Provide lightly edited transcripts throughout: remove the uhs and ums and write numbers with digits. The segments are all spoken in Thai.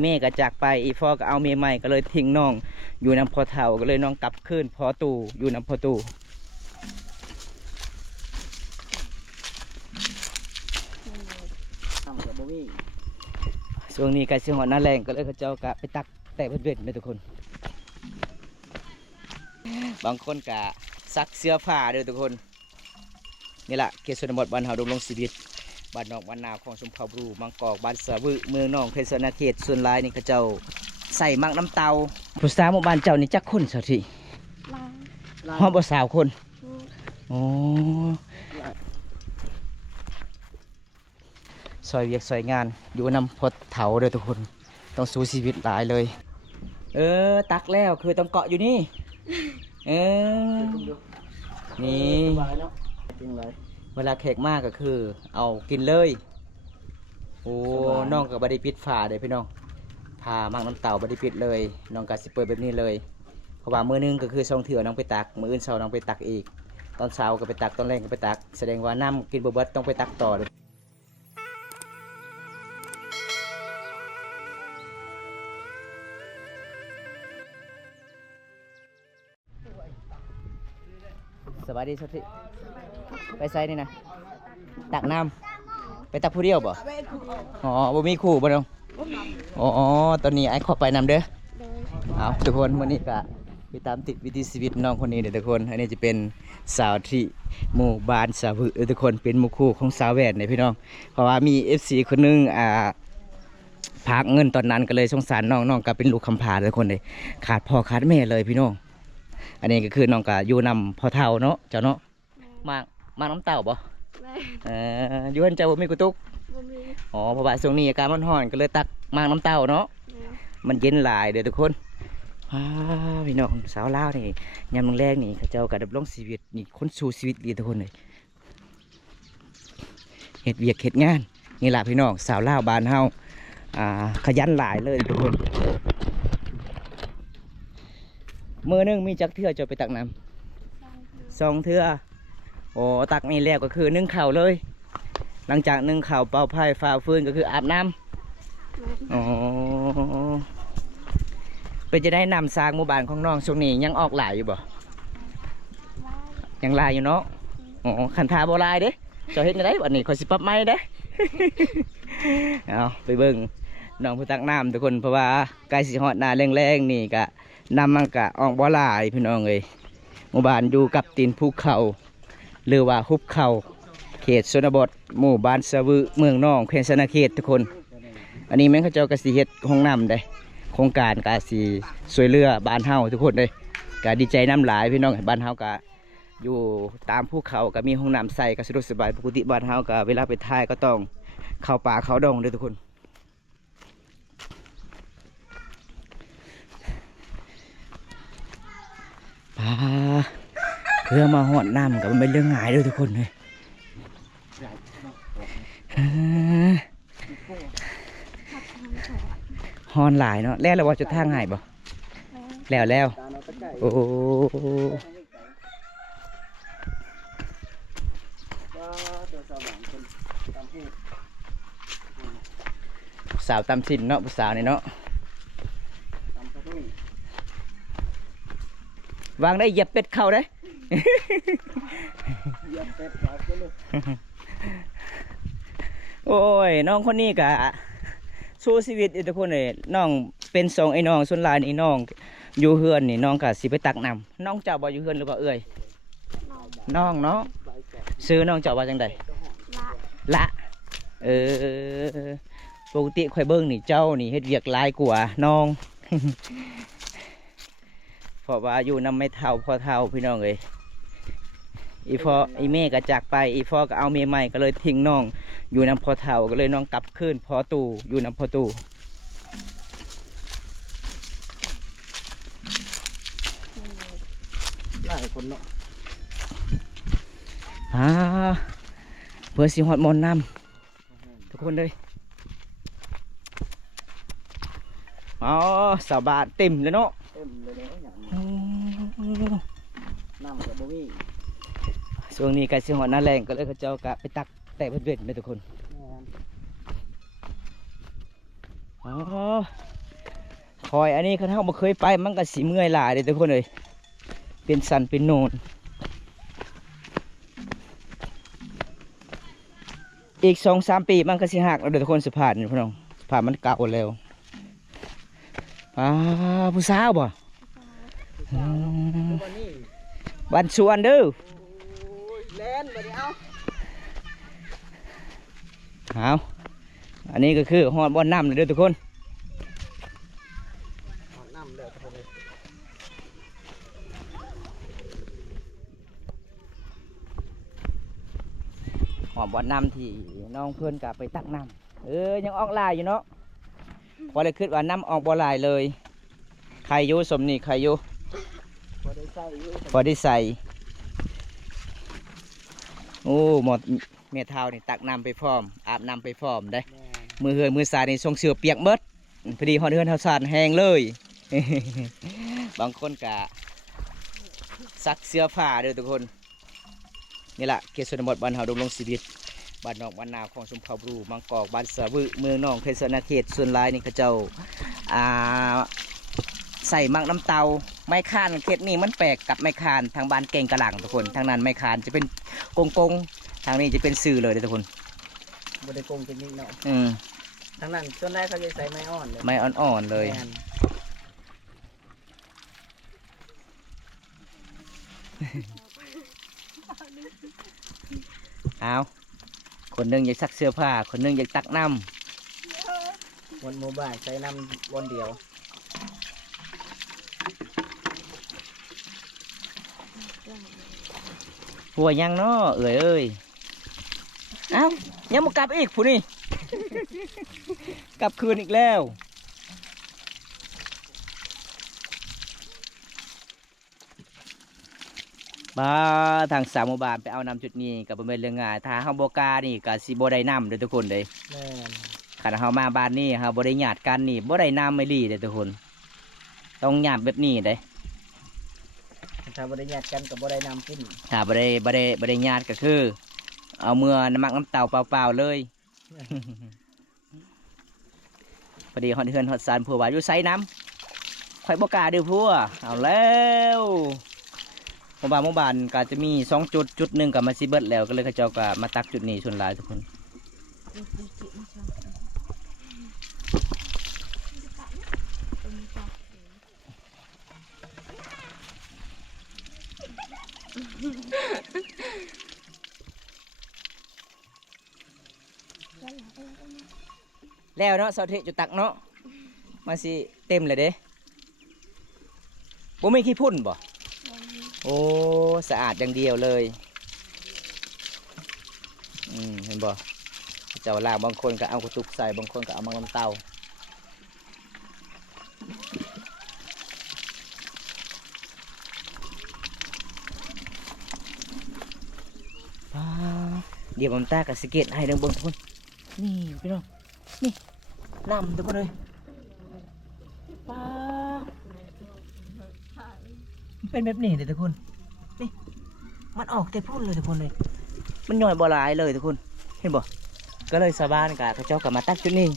เมย์ก็จากไปอีฟอก็เอาเมย์ใหม่ก็เลยทิ้งน้องอยู่น้ำพอเท่าก็เลยน้องกลับคืนพอตู่อยู่น้ำพอตู่ช่วงนี้ใกล้สิหอดหน้าแรงก็เลยเขาเจ้ากะไปตักแต่เพื่อนๆเลยทุกคนบางคนกะซักเสื้อผ้าด้วยทุกคนนี่แหละเขตชนบทบ้านเฮาดำรงชีวิตบ้านนอกบ้านนาของชมพูบรูบางกอกบ้านสะบึเมืองนองเพชรนาเขตส่วนลายนี่เขาเจ้าใส่มักน้ำเตาผู้สาวหมู่บ้านเจ้านี่จักคนสักทีห้องบ่สาวคนโอ้ซอยเวียกซอยงานอยู่นำพดเถาเลยทุกคนต้องสู้ชีวิตหลายเลยตักแล้วคือต้องเกาะอยู่นี่นี่เวลาแขกมากก็คือเอากินเลยโอ้น้องกับบไดิปิดฝาเลยพี่น้องพามังน้ำเต่าบไดิปิดเลยน้องกัสิเปิดแบบนี้เลยเพราะว่ามือนึงก็คือช่องเถื่อน้องไปตักมืออื่นเช้าน้องไปตักอีกตอนเช้าก็ไปตักตอนแรกก็ไปตักแสดงว่าน้ำกินบเบิดต้องไปตักต่อเลยสบายดีสักทีไปไซนี่นะตักน้ำไปตักผู้เดียวบ่อ๋อบ่มีคู่บ่น้องอ๋อตอนนี้ไอ้ขอไปนำเด้อเอาทุกคนวันนี้ก็ไปตามติดวิถีชีวิตน้องคนนี้เด้อทุกคนอันนี้จะเป็นสาวที่หมู่บ้านสาวึทุกคนเป็นหมู่คู่ของสาวแหวนเนี่ยพี่น้องเพราะว่ามี FC คนนึงพักเงินตอนนั้นก็เลยสงสารน้องก็เป็นลูกคำพาทุกคนเลยขาดพ่อขาดแม่เลยพี่น้องอันนี้ก็คือน้องก็อยู่นำพอเท่าเนาะเจ้าเนาะมากน้ำเต่าบ่อยู่หันเจ้าบ่มีกุตุกอ๋อเพราะว่าช่วงนี้อากาศมันร้อนก็เลยตักมากน้ำเต่าเนาะมันเย็นหลายเด้อทุกคนพี่น้องสาวลาวนี่ยามแรงนี่เขาเจ้าก็ดำรงชีวิตนี่คนสู่ชีวิตดีทุกคนเลยเฮ็ดเวียกเฮ็ดงานนี่ล่ะพี่น้องสาวลาวบ้านเฮาขยันหลายเลยทุกคนมือนึงมีจักเทื่อจะไปตักน้ำ2 เทื่อโอ้ตักนี่แล้วก็คือนึ่งข่าวเลยหลังจากนึ่งข่าวเป่าไผ่ฝ่าฟืนก็คืออาบน้ำอ๋อเป็นจะได้นำสร้างหมู่บ้านของน้องช่วงนี้ยังออกหลายอยู่บ่ยังลายอยู่เนาะอ๋อขันทาโบราณเด้จะเห็นได้วันนี้คอยสิปั๊บไม้เด้เอาไปเบิ่งน้องผู้ตักน้ำทุกคนเพราะว่าใกล้สิฮอดหน้าแรงๆนี่ก็นำมันกะออกบ่หลายพี่น้องเอ้ยหมู่บ้านอยู่กับตีนภูเขาหรือว่าหุบเขาเขตชนบทหมู่บ้านสะวึเมืองนองเพชรนาเขตทุกคนอันนี้แม่งเขาเจ้ากสิเฮ็ดห้องน้ำได้โครงการกสิสวยเรือบ้านเฮาทุกคนเลยกะดีใจน้ำหลายพี่น้องบ้านเฮากะอยู่ตามภูเขาก็มีห้องน้ำใส่ก็สะดวกสบายปกติบ้านเฮากะเวลาไปถ่ายก็ต้องเข้าป่าเข้าดงเลยทุกคนเพื่อมาหอดน้ำกับมันเป็นเรื่องง่ายด้วยทุกคนเลยฮอนหลายเนาะแล้วเราว่าจะทางง่ายบ่แล้วโอ้สาวตำสินเนาะสาวนี่เนาะวางได้เหยียบเป็ดเข้าได้โอ้ยน้องคนนี้กะสู้ชีวิตทุกคนเลยน้องเป็น2ไอ้น้องส่วนลายนี่น้องอยู่เฮือนนี่น้องกะสิไปตักน้ำน้องเจ้าบ่อยู่เฮือนหรือบ่เอ่ยน้องเนาะซื้อน้องเจ้าว่าจังใดละปกติข่อยเบิ่งนี่เจ้านี่เฮ็ดเวียกหลายกว่าน้องเพราะว่าอยู่นำไม่เท่าพอเท่าพี่น้องเลยอีเมย์ก็จากไปอีฟอก็เอาเมย์ใหม่ก็เลยทิ้งน้องอยู่นำพอเท่าก็เลยน้องกลับคืนพอตู่อยู่นำพอตู่หลายคนเนาะเพื่อสิหอดมอนน้ำทุกคนเลยอ๋อสาวบาทเต็มเลยเนาะน้ำกับบ่มีช่วงนี้ใกล้สิหอดหน้าแรงก็เลยเขาเจ้ากะไปตักแต่เพื่อนๆทุกคน อ๋อคอยอันนี้คันเฮาบ่เคยไปมันก็สิเมื่อยหลายเด้อทุกคนเอ้ยเป็นสันเป็นโนนอีก 2-3 ปีมันก็สิหักแล้วเด้อทุกคนสะพานนี่พี่น้องสะพานมันเก่าแล้วผู้สาวบ่อืมบ้านสวนเด้อเล่นบ่ได้เอาอันนี้ก็คือฮอดบ่อนน้ำเลยเด้อทุกคนฮอดน้ำเลยทุกคนเลยฮอดบ่อนน้ำที่น้องเพื่อนกับไปตักน้ำยังออกลายอยู่เนาะพอเลยคิดว่าน้ำออกบ่ลายเลยใครอยู่สมนี่ใครอยู่พอได้ใส่โอ้หมดเมียเท้านี่ตักน้ำไปพร้อมอาบน้ำไปพร้อมได้มือเฮือนมือสายนี่ทรงเสือเปียกเบิดพอดีฮอดเฮือนเฮาสานแห้งเลย บางคนกะซักเสื้อผ้าเด้อทุกคนนี่แหละเขตชนบทบ้านเฮาดำรงชีวิตบ้านนอกบ้านนาของสมภาวรูบางกอกบ้านสะวึเมืองนองเขตสนาเขตส่วนหลายนี่เขาเจ้าใส่มักน้ำเตาไม้คานเขตนี้มันแปลกกับไม้คานทางบ้านเก่งกระหลังทุกคนทางนั้นไม้คานจะเป็นกงทางนี้จะเป็นสื่อเลยทุกคนบริกรเทคนิคเนาะทางนั้นส่วนแรกเขาจะใส่ไม้อ่อนเลยไม้อ่อนๆเลยเอาคนหนึ่งอยากซักเสื้อผ้าคนหนึ่งอยากตักน้ำวนโมบายใช้น้ำวนเดียวหัวยังเนาะเอ้ยเอ้ายังมากลับอีกผู้นี่ กลับคืนอีกแล้วมาทางสามหมู่บ้านไปเอานำจุดนี้กับเป็นเรื่องง่ายถ้าเฮาบ่กล้านี่ก็สิบ่ได้นำเด้อทุกคนเด้คันเฮามาบ้านนี้เฮาบ่ได้ญาติกันนี่บ่ได้นำไม่ลีเด้อทุกคนต้องญาติแบบนี้เด้ถ้าบ่ได้ญาติกันก็บ่ได้นำกินถ้าบ่ได้ญาติก็คือเอาเมื่อน้ำมักน้ำเต่าเปล่าๆเลยพอดีฮอดเฮือนฮอดซานผัวว่าอยู่ไสน้ำข่อยบ่กล้าเด้อผัวเอาแล้วหมู่บ้านก็จะมี2จุดหนึ่งกับมาซิเบิดแล้วก็เลยเขาเจ้าก็มาตักจุดนี้ส่วนหลายทุกคนแล้วเนาะเสาเทจุดตักเนาะมาสิเต็มเลยเด้บ่มีขี้พุ่นบ่โอ้สะอาดอย่างเดียวเลยเห็นบ่เจ้าล่างบางคนก็เอากระตุกใส่บางคนก็เอามังลำเตาเดี๋ยวผมตากับสเก็ตให้เดินบนทุกคนนี่พี่น้องนี่น้ำทุกคนเลยเป็นแบบนี้เลยทุกคนนี่มันออกแต่พุ่นเลยทุกคนเลยมันย่อยบ่หลายเลยทุกคนเห็นบ่ก็เลยชาวบ้านกับเขาเจ้ากับมาตักจุดนี้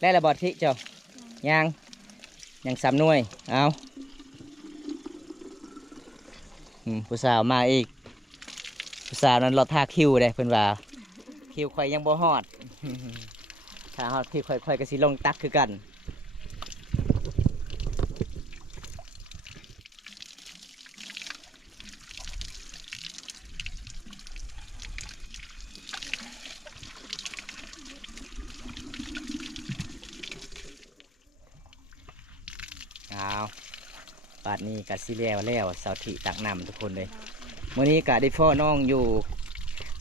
แล้วระบอดที่เจ้ายังสามหน่วยเอาผู้สาวมาอีกผู้สาวนั้นรอท่าคิวเลยเพิ่นว่าคิวข่อยยังบ่ฮอดถ้าฮอดคิวข่อยก็สิลงตักคือกันบาดนี้กัดซิแล้วเสาถีตักน้ำทุกคนเลยวันนี้กะได้พ่อน้องอยู่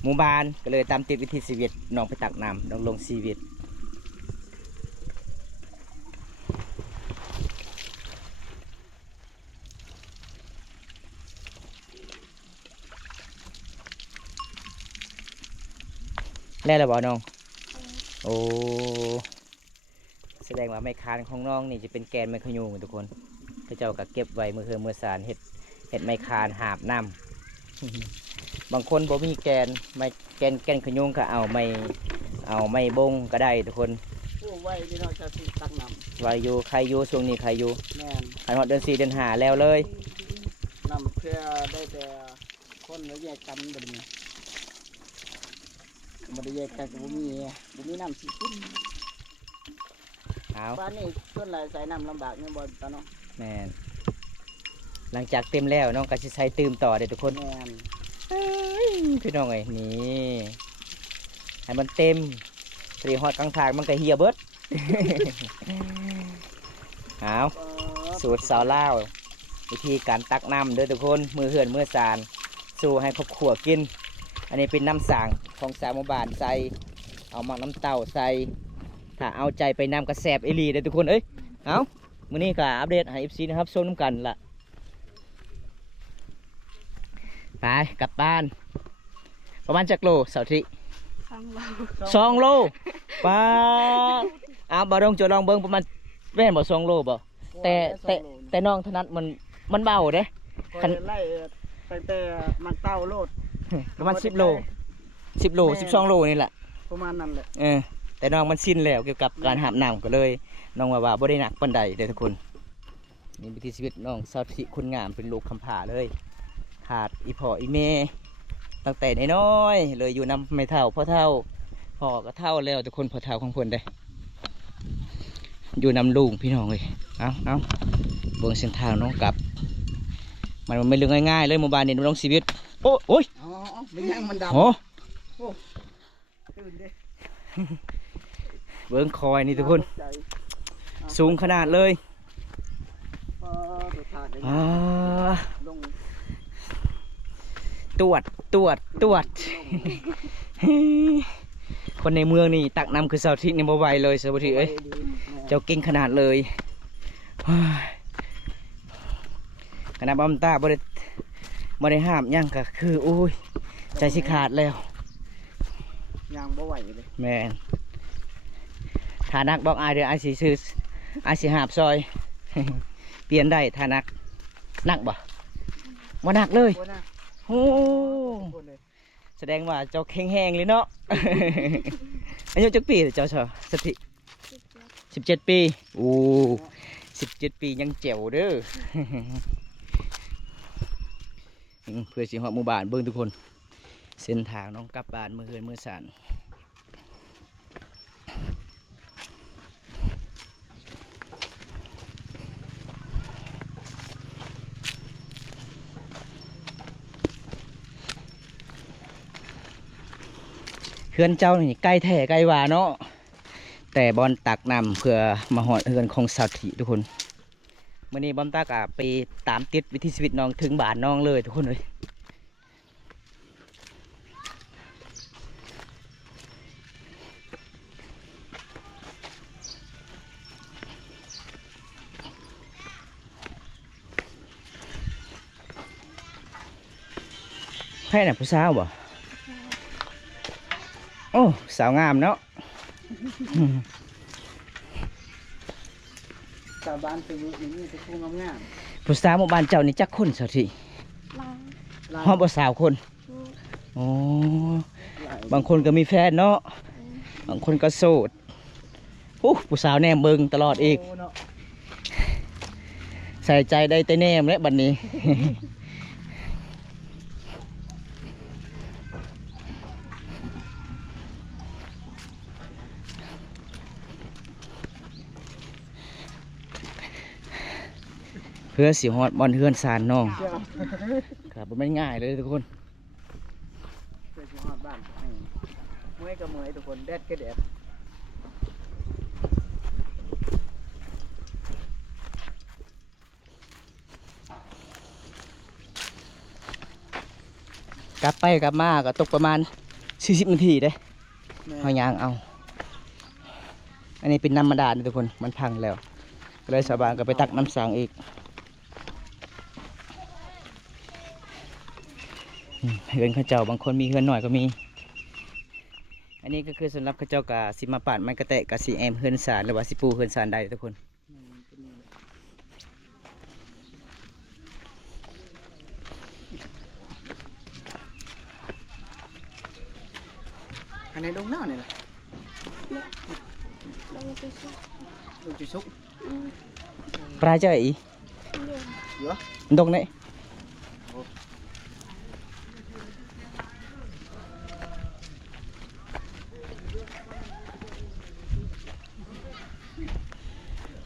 หมู่บ้านก็เลยตามติดวิธีชีวิตน้องไปตักน้ำน้องลงชีวิตแล้วบ่น้องโอ้แสดงว่าไม้คานของน้องนี่จะเป็นแกนไม้ขยูงทุกคนพระเจ้าก็เก็บไว้เมื่อสารเห็ดไม้คานหาบน้ บางคนบ่มีแกนไม่แกนขยุงก็เอาไม่บงก็ได้ทุกคน โอ้ไว้ที่เราจะสิตักน้ วาอยู่ใครอยู่ช่วงนี้ใครอยู่ ำแม่น ขันฮอดเดือน4เดือน5แล้วเลย น้ำเพื่อได้แต่คนแล้วแยกกันแบบนี้บ่ได้แยกกันกับบ่มีน้ำสิกิน เอา บ้านนี้ส่วนหลายใส่น้ำลำบากเนี่ยบ่ตาเนาะ แม่นหลังจากเต็มแล้วน้องก็สิใช้ตื่มต่อเด้อทุกคน แม่น พี่น้องเอ้ยนี่ให้มันเต็มตรีฮอดกลางทางมันก็เหี่ยเบิด เอาสูตรสาวลาววิธีการตักน้ำเด้อทุกคนมือเหือนมือสานสู้ให้ครอบครัวกิน อันนี้เป็นน้ำสางของสาวหมู่บ้านใส่เอาหมักน้ำเต้าใส่ถ้าเอาใจไปน้ำกระแสบอีหลีเด้อทุกคนเอ้ยเอามื้อนี้ก็อัปเดตให้ FC นะครับชมน้ำกันล่ะไปกลับบ้านประมาณจักโลเสาร์ที่2 โลป้าเอาบ่ต้องจะลองเบิ่งประมาณแม่นบ่2 โลบ่แต่น้องถนัดมันเบาเด้ คันไล่ตั้งแต่มันเต้าโลด ประมาณ10 โล 12 โลนี่แหละ ประมาณนั้นแหละ แต่น้องมันสิ้นแล้วเกี่ยวกับการหาบน้ำก็เลยน้องว่าบ่ได้หนักปานใดเด้อทุกคนนี่วิถีชีวิตน้องเสาร์ที่คนงามเป็นลูกคำผาเลยขาดอีพ่ออีแม่ตั้งแต่น้อยๆเลยอยู่นำไม่เท่าพ่อเท่าพ่อก็เท่าแล้วทุกคนพ่อเท่าของเพิ่นได้อยู่นำลุงพี่น้องเลยเอาเบิ่งเส้นทางน้องกลับมันไม่เรื่องง่ายๆเลยหมู่บ้านนี้น้องชีวิตโอ้ย อ๋อเป็นยังมันดำ โอ้ ตื่นเด้ เบิ่งคอยนี่ทุกคน ใจ สูงขนาดเลย ตัวทางได้ อ่า ลง ตรวจ คนในเมืองนี่ตักน้ำคือเสาทิศนี่บ่ไหวเลยเสาทิศเอ้ยเจ้าเก่งขนาดเลยขนาดบำตาบ่ได้ห้ามยังก็คือโอ้ยใจสิขาดแล้ว ยางบ่ไหวเลย แม่นฐานักบอกอายเดี๋ยวอายสิซื้ออายสิหาบซอย เปลี่ยนได้ฐานักหนักบ่บ่หนักเลย โอ้นะ โอ้ โอ้เลย แสดงว่าเจ้าแข็งแรงเลยเนาะ อายุจักปีเจ้าเชอสถิ17 ปีโอ้17 ปียังแจ๋วเด้อ เพื่อสิฮอดหมู่บ้านเบิ่งทุกคนเส้นทางน้องกลับบ้านมื้อเฮือนมื้อสานเฮือนเจ้านี่ใกล้แท้ใกล้หว่าเนาะแต่บอลตักน้ำเพื่อมาหอดเฮือนของสาวถิทุกคนมื้อนี้บอมตักไปตามติดวิถีชีวิตน้องถึงบ้านน้องเลยทุกคนเลยแพ่น่ะผู้สาวบ่โอ้สาวงามเนาะ ชาวบ้านไปอยู่นี่จะคู่งาม ผู้สาวหมู่บ้านเจ้านี่จักคนสาวถิ ๆ ฮอดบ่สาวคนอ๋อบางคนก็มีแฟนเนาะบางคนก็โสดโอ้ผู้สาวแนมเบิงตลอดอีก โเนาะ ใส่ใจได้แต่แนมและบัดนี้ เพื่อสิฮอดบอลเฮือนสารน้อง เจ้า ครับบ่แม่นง่ายเลยทุกคน เพื่อสิฮอดบ้านเมื่อยก็เมื่อยทุกคนแดดก็แดด กลับไปกลับมาก็ตกประมาณ40 นาทีเด้ แม่ เฮายางเอา อันนี้เป็นน้ำมาดาลทุกคนมันพังแล้วก็เลยสาวบ้านก็ไปตักน้ำสางอีกเฮือนเข้าเจ้าบางคนมีเฮือนหน่อยก็มี อันนี้ก็คือสำหรับเข้าเจ้ากะสิมาปาดไม้กระแตะกะสิแอมเฮือนสารหรือว่าสิปูเฮือนสารได้ทุกคน อันไหนดงหน้านี่ล่ะ ลงไปชุบ ลูกจิซุก ปลาเจ้าอี เยอะ ตรงไหน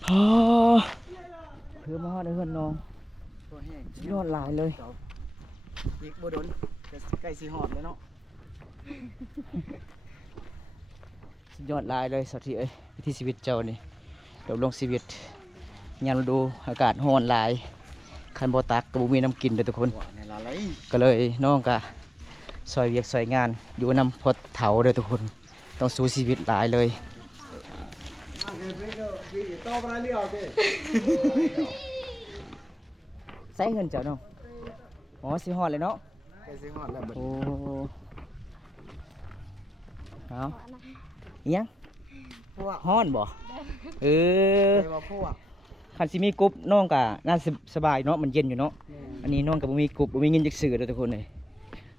พอเพื่อมาฮอดเฮือนน้อง ตัวแห้ง ยอดหลายเลย อีกบ่โดนใกล้สิหอดแล้วเนาะ สุดยอดหลายเลยสวัสดีเอ้ยวิถีชีวิตเจ้านี่ดำรงชีวิตยามฤดูอากาศร้อนหลายคันบ่ตักก็บ่มีน้ำกินเด้อทุกคน ว่าในละไร ก็เลยน้องก็ซอยเวียกซอยงานอยู่นำพดเถาเด้อทุกคนต้องสู้ชีวิตหลายเลยใส่เงินเจ้าน้องอ๋อสิฮอดเลยเนาะ ใกล้สิหอดแล้วบัด โอ้เอาอิหยัง พวก ฮ้อนบ่เออ ไปว่าพวก คันสิมีกรุ๊ปน้องก็น่าสบายเนาะมันเย็นอยู่เนาะอันนี้น้องก็บ่มีกรุ๊ปบ่มีเงินจักซื้อเด้อทุกคนเลย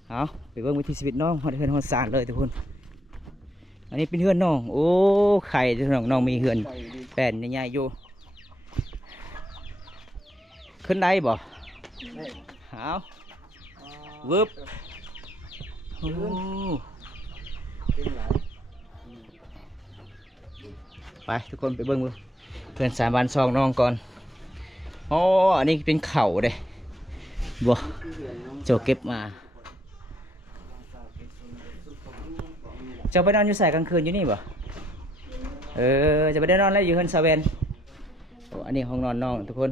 เอาไปเบิ่งวิถีชีวิตน้องฮอดเฮือนฮอดศาลเลยทุกคนอันนี้เป็นเฮือนน้องโอ้ไข่ทุกน้องน้องมีเฮือน ใส่ดี แป้นใหญ่ๆอยู่ขึ้นได้บ่ ได้ เอาวึบโอ้ เป็นหลาย ไปทุกคนไปเบิ่งมือเพื่อน3 วัน2น้องก่อนอ๋ออันนี้เป็นเข่าเด้บ่เจ้าเก็บมาเจ้าไปนอนอยู่ใส่กลางคืนอยู่นี่บ่เออจะไปได้นอนแล้วอยู่เฮือนซาเวนโอ้อันนี้ห้องนอนน้องทุกคน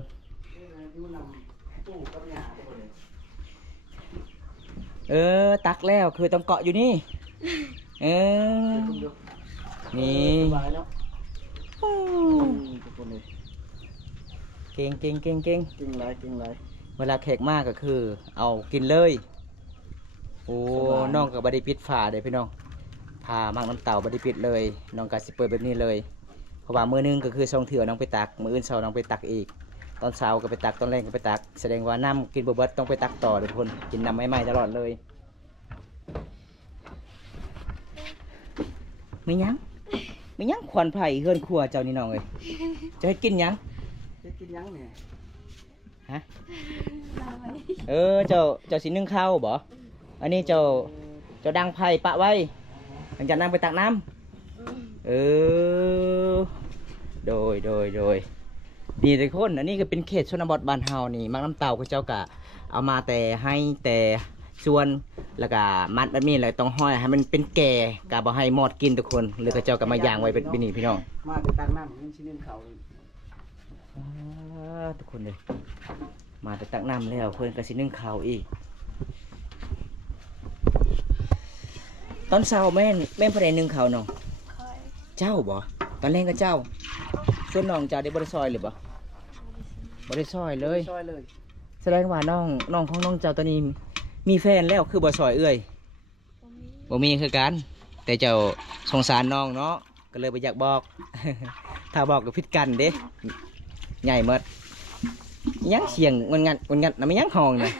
เออตักแล้วคือต้องเกาะอยู่นี่เออนี่ สบายแล้วทุกคนเลย เก่งเก่งเก่งเก่ง เก่งหลายเก่งหลาย เวลาแขกมากก็คือ เอากินเลย โอ้ สบาย น้องกับบไดิปิดฝาเลยพี่น้องพามากน้ำเต่าบไดิปิดเลย น้องก็สิเปิดแบบนี้เลย เพราะว่ามื้อหนึงก็คือ2 เถื่อน้องไปตัก มื้ออื่นเช้าน้องไปตักอีก ตอนเช้าก็ไปตัก ตอนแรกก็ไปตัก แสดงว่าน้ำกินบ่เบิดต้องไปตักต่อเลยทุกคน กินน้ำใหม่ๆตลอดเลยไม่ยั้งไม่ยั้งควันไผ่เฮือนครัวเจ้านี่น้องเอ้ยจะให้กินหยัง จะกินยังเนี่ย ฮะ เออเจ้าสินึ่งข้าวบ่ อันนี้เจ้าดังไผ่ปะไว้หลังจากนั้นไปตักน้ำเออโดยนี่ทุกคนอันนี้ก็เป็นเขตชนบทบ้านเฮานี่มักน้ำเต่าก็เจ้ากะเอามาแต่ให้แต่ส่วนแล้วก็มัดแบบนี้เลยต้องห้อยให้มันเป็นแก่กะบ่ให้หมอดกินทุกคนหรือก็เจ้าก็มาย่างไว้เป็นนี่พี่น้อง มาแต่ตักน้ำมันชิ้นนึงเขา ทุกคนเลยมาแต่ตักน้ำแล้วเพื่อนก็สินึ่งข้าวอีกตอนเช้าแม่นพระเดนึ่งข้าวน้อง คอย เจ้าบ่ตอนแรกก็เจ้าส่วนน้องเจ้าได้บริซอยหรือบ่บริซอยเลย ช่วยเลย แสดงว่าน้องของน้องเจ้าตอนนี้มีแฟนแล้วคือบ่ซอยเอื้อย บ่มี บ่มีคือกัน แต่เจ้าสงสารน้องเนาะก็เลยบ่อยากบอก ถ้าบอกก็ผิดกันเด้ใหญ่หมดยังเสียงงันน่ะไม่ยังห้องน่ะ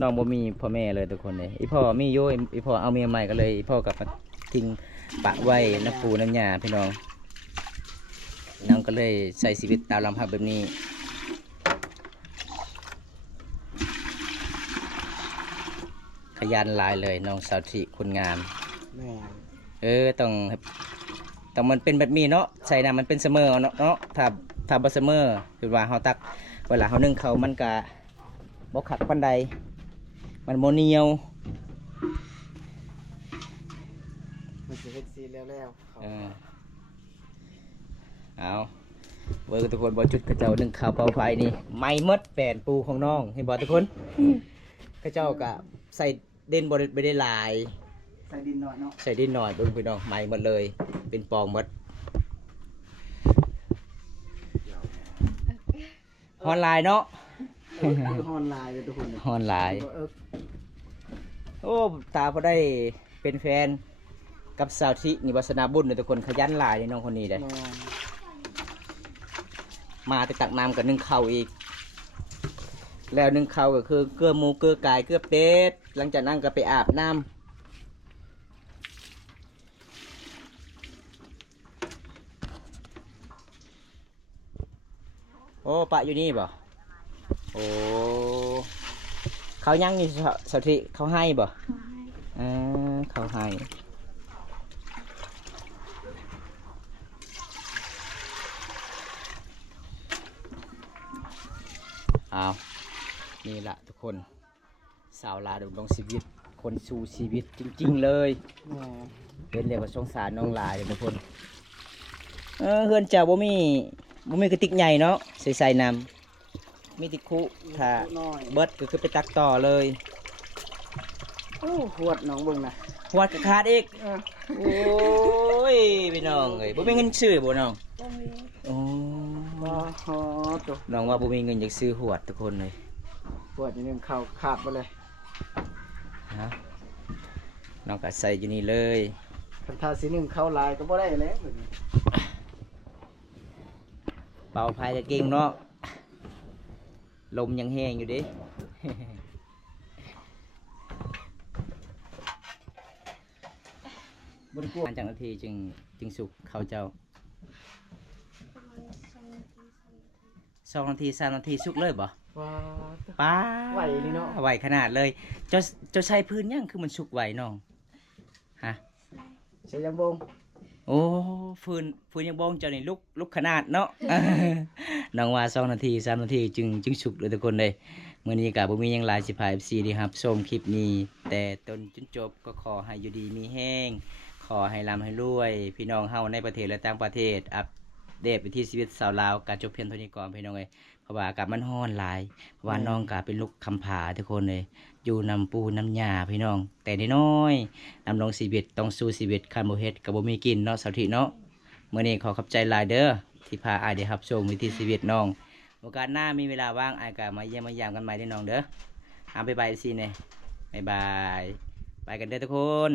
น้องบ่มีพ่อแม่เลยทุกคนเลยอีพ่อมีอยู่อีพ่อเอาเมียใหม่ก็เลยอีพ่อกับทิ้งปะไว้น้ำปูน้ำยาพี่น้องน้องก็เลยใช้ชีวิตตามลำพังแบบนี้ขยันหลายเลยน้องสาวธิคนงาม แม่ ต้องมันเป็นแบบนี้เนาะใส่น้ำมันเป็นเสมอเนาะถ้าบ่เสมอคือว่าเฮาตักเวลาเฮานึ่งเขาวมันก็บ่ขัดปานใดมันโมเหนียว มันจะเฮ็ดซีแล้วเขา เอาเบอร์ทุกคนบอจุดกระเจ้าหนึ่งข่าวเป่าไฟนี่ไม่มดแปนปูของน้องเห็นบอทุกคนกระเจ้ากะใส่เด่นบริไม่ได้หลาย ใส่ดินหน่อยเนาะ ใส่ดินหน่อยเบิ่งพี่น้องไม่หมดเลย เป็นปองหมดฮอนไลน์เนาะ ฮอนไลน์เลยทุกคน ฮอนไลน์โอ้ตาพอได้เป็นแฟนกับสาวทินิวัสนาบุญเลยทุกคนขยันหลายเลยน้องคนนี้เลยมาแต่ตักน้ำกับนึ่งข้าวอีก แล้วนึ่งข้าวก็คือเกลือหมูเกลือไก่เกลือเป็ดหลังจากนั้นก็ไปอาบน้ำโอ้ปะอยู่นี่บ่โอ้เขายังอยู่สถิเขาให้บ่ เขาให้ เขาให้เอานี่ละทุกคนสาวลาวดำรงชีวิตคนสู่ชีวิตจริงๆเลยเป็นเรียกว่าสงสารน้องลายเลยทุกคนเฮือนเจ้าบ่มีกระติกใหญ่เนาะใส่น้ำมีติคุถ้า น้อย เบิดก็คือไปตักต่อเลย โอ้หวดน้องเบิ่งนะ หัวกระขาดอีกโอ้ยพี่น้องเอ้ยบ่มีเงินซื้อบ่น้อง บ่มี โอ้ ว้าฮอตัว น้องว่าบ่มีเงินอยากซื้อหวดทุกคนเลย หวดนี่นึงเข้าขาดไปเลย ฮะน้องก็ใส่อยู่นี่เลย คันทาสีหนึ่งเข้าลายก็บ่ได้แล้วเบิ่งนี่ เป่าพายจะเก่งเนาะลมยังแห้งอยู่ดิ บ่ได้กลัว หลังจากนาทีจึงสุกเขาเจ้า ประมาณ2 นาที 2 นาที3 นาทีสุกเลยบ่ ว้า ป้า ไหวนี่เนาะ ไหวขนาดเลยเจ้าใช้พื้นยังคือมันสุกไหวน้องฮะ ใช้ยังบง โอ้ฟืนยังบงเจ้านี่ลุกขนาดเนาะ น้องว่า2 นาที3 นาทีจึงสุกเลยทุกคนเลยมื้อนี้ก็บ่มีหยังหลายสิพา FC ดีครับชมคลิปนี้ แต่ต้นจนจบก็ขอให้อยู่ดีมีแห้งขอให้ร่ำให้รวย พี่น้องเฮาในประเทศและต่างประเทศอัปเดตวิถีชีวิตสาวลาวก็จบเพียงเท่านี้ก่อนพี่น้องเอ้ยเพราะว่าอากาศมันร้อนหลายเพราะว่าน้องก็เป็นลูกคำผาทุกคนเลยอยู่นำปูนำหญ้าพี่น้อง แต่น้อยๆนำลงชีวิตต้องสู้ชีวิตคันบ่เฮ็ดก็บ่มีกินเนาะสาวทิเนาะมื้อนี้ขอขอบใจหลายเด้อที่พาอ้ายได้รับชมวิถีชีวิตน้องโอกาสหน้ามีเวลาว่างอ้ายก็มาเยี่ยมมายามกันใหม่เด้อน้องเด้อบ๊ายบายสิเนี่ยบ๊ายบายไปกันเด้อทุกคน